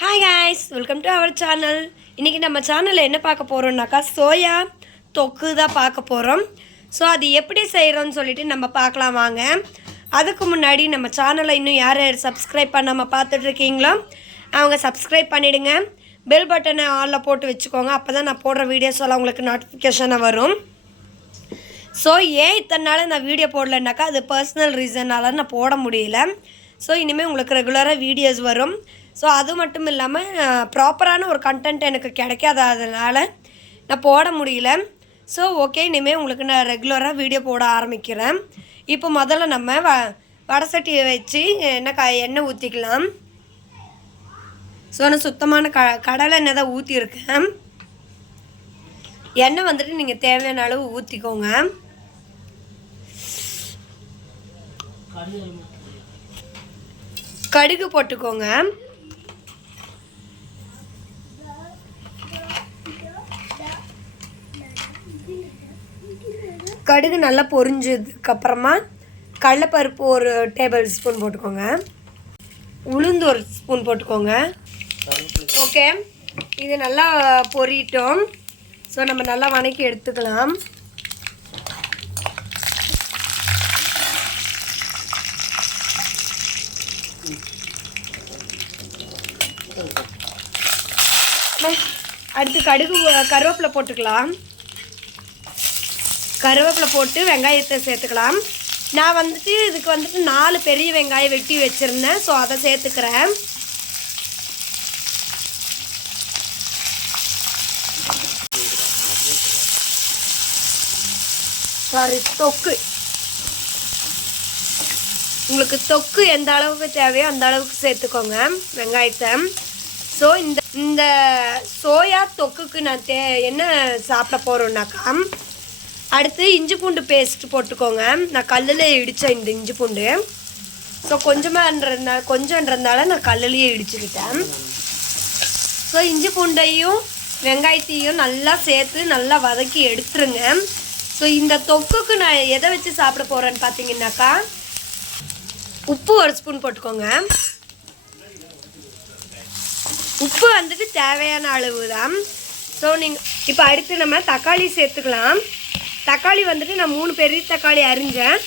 Hi guys, welcome to our channel. இன்றைக்கி நம்ம சேனலில் என்ன பார்க்க போகிறோம்னாக்கா சோயா தொக்கு தான் பார்க்க போகிறோம். ஸோ அது எப்படி செய்கிறோன்னு சொல்லிட்டு நம்ம பார்க்கலாம் வாங்க. அதுக்கு முன்னாடி நம்ம சேனலை இன்னும் யார் யார் சப்ஸ்கிரைப் பண்ணாமல் பார்த்துட்ருக்கீங்களோ அவங்க சப்ஸ்கிரைப் பண்ணிவிடுங்க. பெல் பட்டனை ஆலில் போட்டு வச்சுக்கோங்க. அப்போ தான் நான் போடுற வீடியோஸ் எல்லாம் உங்களுக்கு நோட்டிஃபிகேஷனாக வரும். ஸோ ஏன் இத்தனை நாள் நான் வீடியோ போடலைன்னாக்கா அது பர்சனல் ரீசனால் நான் போட முடியல. ஸோ இனிமேல் உங்களுக்கு ரெகுலராக வீடியோஸ் வரும். ஸோ அது மட்டும் இல்லாமல் ப்ராப்பரான ஒரு கண்டென்ட் எனக்கு கிடைக்காததுனால நான் போட முடியல. ஸோ ஓகே, இனிமேல் உங்களுக்கு நான் ரெகுலராக வீடியோ போட ஆரம்பிக்கிறேன். இப்போ முதல்ல நம்ம வடை சட்டியை வச்சு எண்ணெய் ஊற்றிக்கலாம். ஸோ நான் சுத்தமான கடலை எண்ணெய் தான் ஊற்றிருக்கேன். எண்ணெய் வந்துட்டு நீங்கள் தேவையான அளவு ஊற்றிக்கோங்க. கடுகு போட்டுக்கோங்க. கடுகு நல்லா பொரிஞ்சதுக்கப்புறமா கடலைப்பருப்பு ஒரு டேபிள் ஸ்பூன் போட்டுக்கோங்க. உளுந்து ஒரு ஸ்பூன் போட்டுக்கோங்க. ஓகே, இது நல்லா பொரியட்டும். ஸோ நம்ம நல்லா வதக்கி எடுத்துக்கலாம். அடுத்து கருவேப்பிலை போட்டுக்கலாம். கருவேப்பிலை போட்டு வெங்காயத்தை சேர்த்துக்கலாம். நான் வந்துட்டு இதுக்கு வந்துட்டு 4 பெரிய வெங்காயம் வெட்டி வச்சுருந்தேன். ஸோ அதை சேர்த்துக்கிறேன். தொக்கு உங்களுக்கு தொக்கு எந்த அளவுக்கு தேவையோ அந்த அளவுக்கு சேர்த்துக்கோங்க வெங்காயத்தை. ஸோ இந்த சோயா தொக்குக்கு நான் என்ன சாப்பிட போகிறோன்னாக்கா அடுத்து இஞ்சி பூண்டு பேஸ்ட் போட்டுக்கோங்க. நான் கல்லில் இடித்தேன் இந்த இஞ்சி பூண்டு. ஸோ கொஞ்சம்ன்றதுனால நான் கல்லுலேயே இடிச்சுக்கிட்டேன். ஸோ இஞ்சி பூண்டையும் வெங்காயத்தையும் நல்லா சேர்த்து நல்லா வதக்கி எடுத்துருங்க. ஸோ இந்த தொக்குக்கு நான் எதை வச்சு சாப்பிட போகிறேன்னு பார்த்தீங்கன்னாக்கா உப்பு ஒரு ஸ்பூன் போட்டுக்கோங்க. உப்பு வந்துட்டு தேவையான அளவு தான். ஸோ நீங்கள் இப்போ அடுத்து நம்ம தக்காளி சேர்த்துக்கலாம். தக்காளி வந்துட்டு நான் 3 பெரிய தக்காளி அரிஞ்சேன்.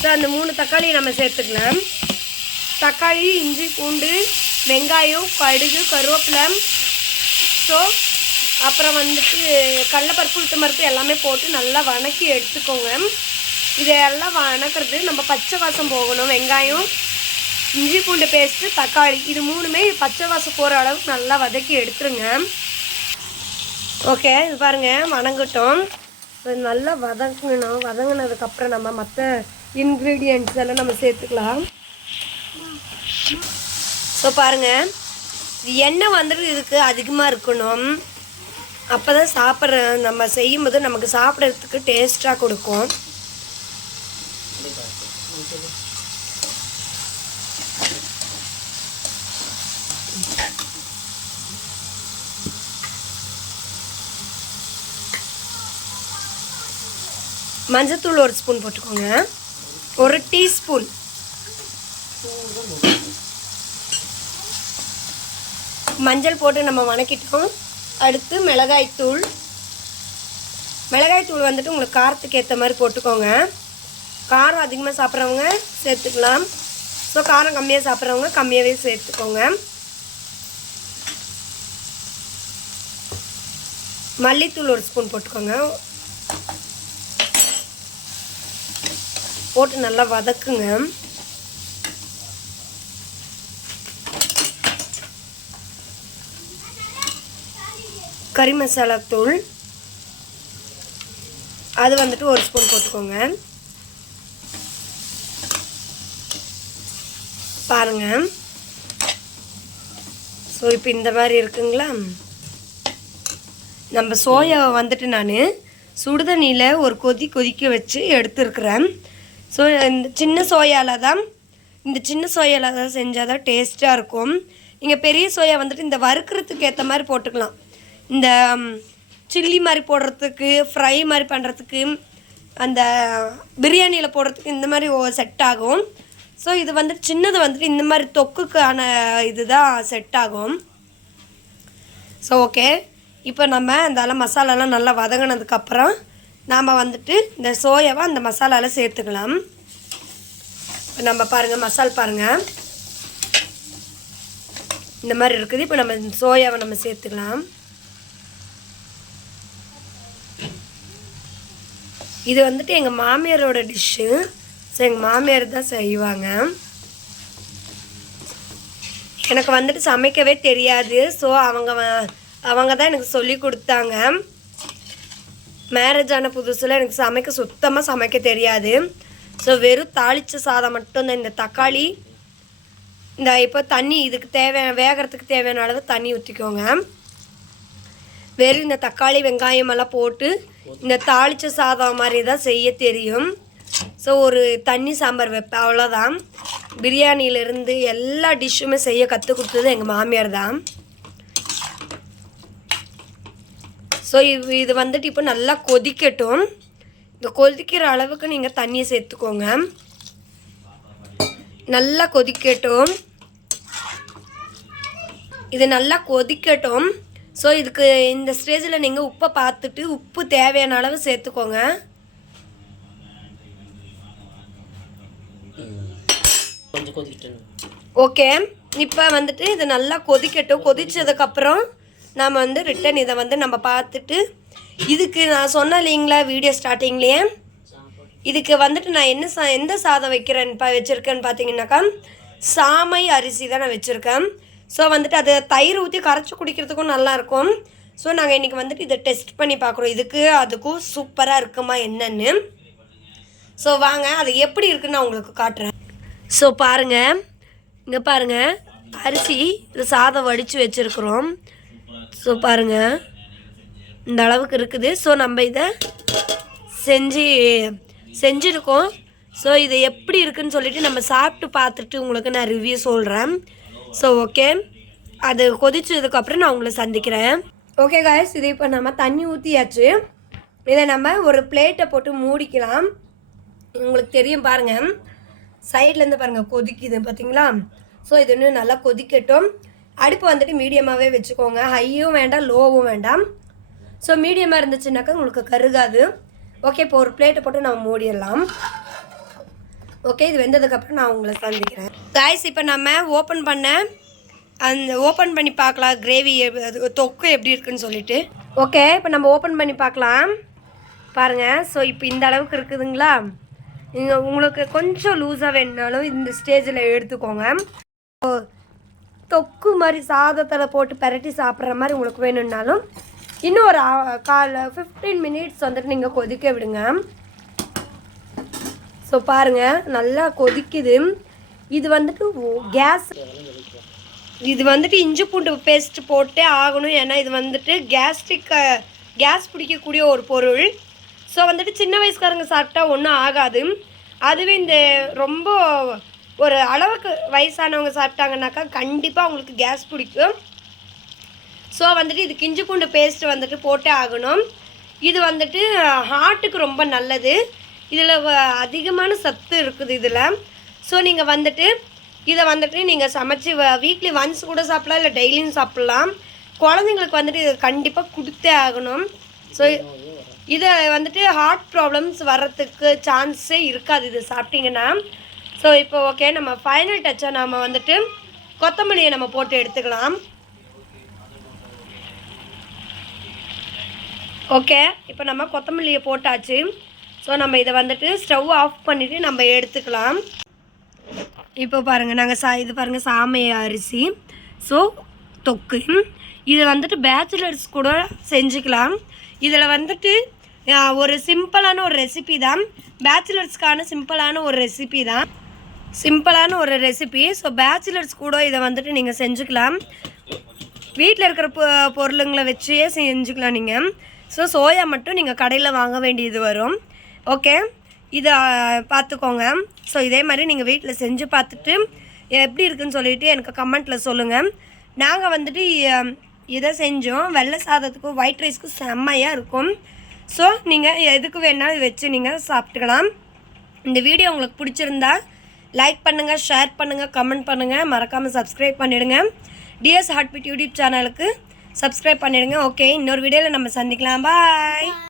ஸோ அந்த 3 தக்காளி நம்ம சேர்த்துக்கலாம். தக்காளி, இஞ்சி பூண்டு, வெங்காயம், கடுகு, கருவேப்பிலை, ஸோ அப்புறம் வந்துட்டு கடலைப்பருப்பு, உளுத்தம்பருப்பு எல்லாமே போட்டு நல்லா வதக்கி எடுத்துக்கோங்க. இதையெல்லாம் வதக்கிறது நம்ம பச்சை வாசம் போகணும். வெங்காயம், இஞ்சி பூண்டு பேஸ்ட்டு, தக்காளி இது 3மே பச்சை வாசம் போகிற அளவுக்கு நல்லா வதக்கி எடுத்துருங்க. ஓகே, இது பாருங்கள் வதங்கட்டும். நல்லா வதங்கணும். வதங்கினதுக்கப்புறம் நம்ம மற்ற இன்க்ரீடியன்ட்ஸ் எல்லாம் நம்ம சேர்த்துக்கலாம். ஸோ பாருங்கள், எண்ணெய் வந்துட்டு இதுக்கு அதிகமாக இருக்கணும். அப்போ தான் நம்ம செய்யும்போது நமக்கு சாப்பிட்றதுக்கு டேஸ்ட்டாக கொடுக்கும். மஞ்சத்தூள் ஒரு ஸ்பூன் போட்டுக்கோங்க. 1 டீஸ்பூன். மஞ்சள் போட்டு நம்ம வதக்கிட்டோம். அடுத்து மிளகாய்த்தூள் வந்துட்டு உங்களுக்கு காரத்துக்கு ஏற்ற மாதிரி போட்டுக்கோங்க. காரம் அதிகமாக சாப்பிட்றவங்க சேர்த்துக்கலாம். ஸோ காரம் கம்மியாக சாப்பிட்றவங்க கம்மியாகவே சேர்த்துக்கோங்க. மல்லித்தூள் ஒரு ஸ்பூன் போட்டுக்கோங்க. போட்டு நல்லா வதக்குங்க. கறி மசாலா தூள் அது வந்துட்டு ஒரு ஸ்பூன் போட்டுக்கோங்க. பாருங்கள். ஸோ இப்போ இந்த மாதிரி இருக்குங்களா. நம்ம சோயாவை வந்துட்டு நான் சுடுதண்ணியில் ஒரு கொதிக்க வச்சு எடுத்துருக்குறேன். ஸோ இந்த சின்ன சோயாவில் தான் செஞ்சால் தான் டேஸ்ட்டாக இருக்கும். நீங்கள் பெரிய சோயா வந்துட்டு இந்த வறுக்கிறதுக்கு ஏற்ற மாதிரி போட்டுக்கலாம். இந்த சில்லி மாதிரி போடுறதுக்கு, ஃப்ரை மாதிரி பண்ணுறதுக்கு, அந்த பிரியாணியில் போடுறதுக்கு இந்த மாதிரி செட் ஆகும். ஸோ இது வந்துட்டு சின்னது வந்துட்டு இந்த மாதிரி தொக்குக்கான இது தான் செட் ஆகும். ஸோ ஓகே, இப்போ நம்ம இந்த மசாலாலாம் நல்லா வதங்கினதுக்கப்புறம் நாம் வந்துட்டு இந்த சோயாவை அந்த மசாலாவில் சேர்த்துக்கலாம். இப்போ நம்ம பாருங்கள், மசால் பாருங்கள் இந்த மாதிரி இருக்குது. இப்போ நம்ம சோயாவை நம்ம சேர்த்துக்கலாம். இது வந்துட்டு எங்கள் மாமியாரோட டிஷ்ஷு. ஸோ எங்கள் மாமியார் தான் செய்வாங்க. எனக்கு வந்துட்டு சமைக்கவே தெரியாது. ஸோ அவங்க தான் எனக்கு சொல்லி கொடுத்தாங்க. மேரேஜ் ஆன புதுசில் எனக்கு சுத்தமாக சமைக்க தெரியாது. ஸோ வெறும் தாளித்த சாதம் மட்டும்தான். இந்த தக்காளி இந்த இப்போ தண்ணி இதுக்கு வேகிறதுக்கு தேவையான அளவு தண்ணி ஊற்றிக்கோங்க. வெறும் இந்த தக்காளி வெங்காயம் எல்லாம் போட்டு இந்த தாளித்த சாதம் மாதிரி தான் செய்ய தெரியும். ஸோ ஒரு தண்ணி சாம்பார் வைப்பேன், அவ்வளோதான். பிரியாணியிலேருந்து எல்லா டிஷ்ஷுமே செய்ய கற்றுக் கொடுத்தது எங்கள் மாமியார் தான். ஸோ இது வந்துட்டு இப்போ நல்லா கொதிக்கட்டும். இந்த கொதிக்கிற அளவுக்கு நீங்கள் தண்ணியை சேர்த்துக்கோங்க. நல்லா கொதிக்கட்டும். இது நல்லா கொதிக்கட்டும். ஸோ இதுக்கு இந்த ஸ்டேஜில் நீங்கள் உப்பை பார்த்துட்டு உப்பு தேவையான அளவு சேர்த்துக்கோங்க. ஓகே, இப்போ வந்துட்டு இது நல்லா கொதிக்கட்டும். கொதிச்சதுக்கப்புறம் நாம் வந்து ரிட்டன் இதை வந்து நம்ம பார்த்துட்டு, இதுக்கு நான் சொன்னேன் இல்லைங்களா வீடியோ ஸ்டார்டிங்லேயே, இதுக்கு வந்துட்டு நான் எந்த சாதம் வச்சுருக்கேன்னு பார்த்தீங்கன்னாக்கா சாமை அரிசி தான் நான் வச்சுருக்கேன். ஸோ வந்துட்டு அதை தயிர் ஊற்றி கரைச்சி குடிக்கிறதுக்கும் நல்லாயிருக்கும். ஸோ நாங்கள் இன்றைக்கி வந்துட்டு இதை டெஸ்ட் பண்ணி பார்க்குறோம், அதுக்கும் சூப்பராக இருக்குமா என்னன்னு. ஸோ வாங்க அது எப்படி இருக்குன்னு நான் உங்களுக்கு காட்டுறேன். ஸோ பாருங்கள், இங்கே பாருங்கள், அரிசி இது சாதம் வடித்து வச்சுருக்குறோம். ஸோ பாருங்கள் இந்த அளவுக்கு இருக்குது. ஸோ நம்ம இதை செஞ்சுருக்கோம். ஸோ இது எப்படி இருக்குதுன்னு சொல்லிவிட்டு நம்ம சாப்பிட்டு பார்த்துட்டு உங்களுக்கு நான் ரிவ்யூ சொல்கிறேன். ஸோ ஓகே, அது கொதிச்சதுக்கப்புறம் நான் உங்களை சந்திக்கிறேன். ஓகே காய்ஸ், இது இப்போ நம்ம தண்ணி ஊற்றியாச்சு. இதை நம்ம ஒரு பிளேட்டை போட்டு மூடிக்கலாம். உங்களுக்கு தெரியும் பாருங்கள், சைட்லேருந்து பாருங்கள் கொதிக்குது பார்த்தீங்களா. ஸோ இது இன்னும் நல்லா கொதிக்கட்டும். அடுப்பு வந்துட்டு மீடியமாகவே வச்சுக்கோங்க, ஹையும் வேண்டாம் லோவும் வேண்டாம். ஸோ மீடியமாக இருந்துச்சுனாக்கா உங்களுக்கு கருகாது. ஓகே, இப்போ ஒரு பிளேட்டை போட்டு நம்ம மூடிடலாம். ஓகே, இது வெந்ததுக்கப்புறம் நான் உங்களை சந்திக்கிறேன். காய்ஸ், இப்போ நம்ம ஓப்பன் பண்ணி பார்க்கலாம் கிரேவி தொக்கு எப்படி இருக்குன்னு சொல்லிட்டு. ஓகே, இப்போ நம்ம ஓப்பன் பண்ணி பார்க்கலாம் பாருங்கள். ஸோ இப்போ இந்த அளவுக்கு இருக்குதுங்களா. நீங்கள் உங்களுக்கு கொஞ்சம் லூஸாக வேணுனாலும் இந்த ஸ்டேஜில் எடுத்துக்கோங்க. தொக்கு மாதிரி சாதத்தில் போட்டு பரட்டி சாப்பிட்ற மாதிரி உங்களுக்கு வேணும்னாலும் இன்னும் ஒரு 15 மினிட்ஸ் வந்துட்டு நீங்கள் கொதிக்க விடுங்க. ஸோ பாருங்கள் நல்லா கொதிக்குது. இது வந்துட்டு இஞ்சி பூண்டு பேஸ்ட் போட்டே ஆகணும். ஏன்னா இது வந்துட்டு கேஸ் பிடிக்கக்கூடிய ஒரு பொருள். ஸோ வந்துட்டு சின்ன வயசுக்காரங்க சாப்பிட்டா ஒன்றும் ஆகாது. அதுவே இந்த ரொம்ப ஒரு அளவுக்கு வயசானவங்க சாப்பிட்டாங்கனாக்கா கண்டிப்பாக அவங்களுக்கு கேஸ் பிடிக்கும். ஸோ வந்துட்டு இதுக்கு இஞ்சி பூண்டு பேஸ்ட் வந்துட்டு போட்டே ஆகணும். இது வந்துட்டு ஹார்ட்டுக்கு ரொம்ப நல்லது. இதில் அதிகமான சத்து இருக்குது இதில். ஸோ நீங்கள் வந்துட்டு இதை வந்துட்டு நீங்கள் சமைச்சி வீக்லி ஒன்ஸ் கூட சாப்பிட்லாம், இல்லை டெய்லியும் சாப்பிட்லாம். குழந்தைங்களுக்கு வந்துட்டு இதை கண்டிப்பாக கொடுத்தே ஆகணும். ஸோ இதை வந்துட்டு ஹார்ட் ப்ராப்ளம்ஸ் வர்றதுக்கு சான்ஸே இருக்காது இது சாப்பிட்டிங்கன்னா. ஸோ இப்போ ஓகே, நம்ம ஃபைனல் டச்சாக நம்ம வந்துட்டு கொத்தமல்லியை நம்ம போட்டு எடுத்துக்கலாம். ஓகே, இப்போ நம்ம கொத்தமல்லியை போட்டாச்சு. ஸோ நம்ம இதை வந்துட்டு ஸ்டவ் ஆஃப் பண்ணிவிட்டு நம்ம எடுத்துக்கலாம். இப்போ பாருங்கள், நாங்கள் இது பாருங்கள் சாமை அரிசி. ஸோ தொக்கு இது வந்துட்டு பேச்சுலர்ஸ் கூட செஞ்சுக்கலாம். இதில் வந்துட்டு ஒரு சிம்பிளான ஒரு ரெசிபி தான், பேச்சுலர்ஸ்க்கான சிம்பிளான ஒரு ரெசிபி. ஸோ பேச்சுலர்ஸ் கூட இதை வந்துட்டு நீங்கள் செஞ்சுக்கலாம். வீட்டில் இருக்கிற பொருளுங்களை வச்சே செஞ்சுக்கலாம் நீங்கள். ஸோ சோயா மட்டும் நீங்கள் கடையில் வாங்க வேண்டியது வரும். ஓகே, இதை பார்த்துக்கோங்க. ஸோ இதே மாதிரி நீங்கள் வீட்டில் செஞ்சு பார்த்துட்டு எப்படி இருக்குன்னு சொல்லிவிட்டு எனக்கு கமெண்ட்டில் சொல்லுங்கள். நாங்கள் வந்துட்டு இதை செஞ்சோம், வெள்ளை சாதத்துக்கும் ஒயிட் ரைஸ்க்கும் செம்மையாக இருக்கும். ஸோ நீங்கள் எதுக்கு வேணாலும் வச்சு நீங்கள் சாப்பிட்டுக்கலாம். இந்த வீடியோ உங்களுக்கு பிடிச்சிருந்தா லைக் பண்ணுங்கள், ஷேர் பண்ணுங்கள், கமெண்ட் பண்ணுங்கள், மறக்காமல் சப்ஸ்கிரைப் பண்ணிவிடுங்க. டிஎஸ் ஹார்ட்பீட் யூடியூப் சேனலுக்கு சப்ஸ்கிரைப் பண்ணிடுங்க. ஓகே, இன்னொரு வீடியோவில் நம்ம சந்திக்கலாம். பாய்.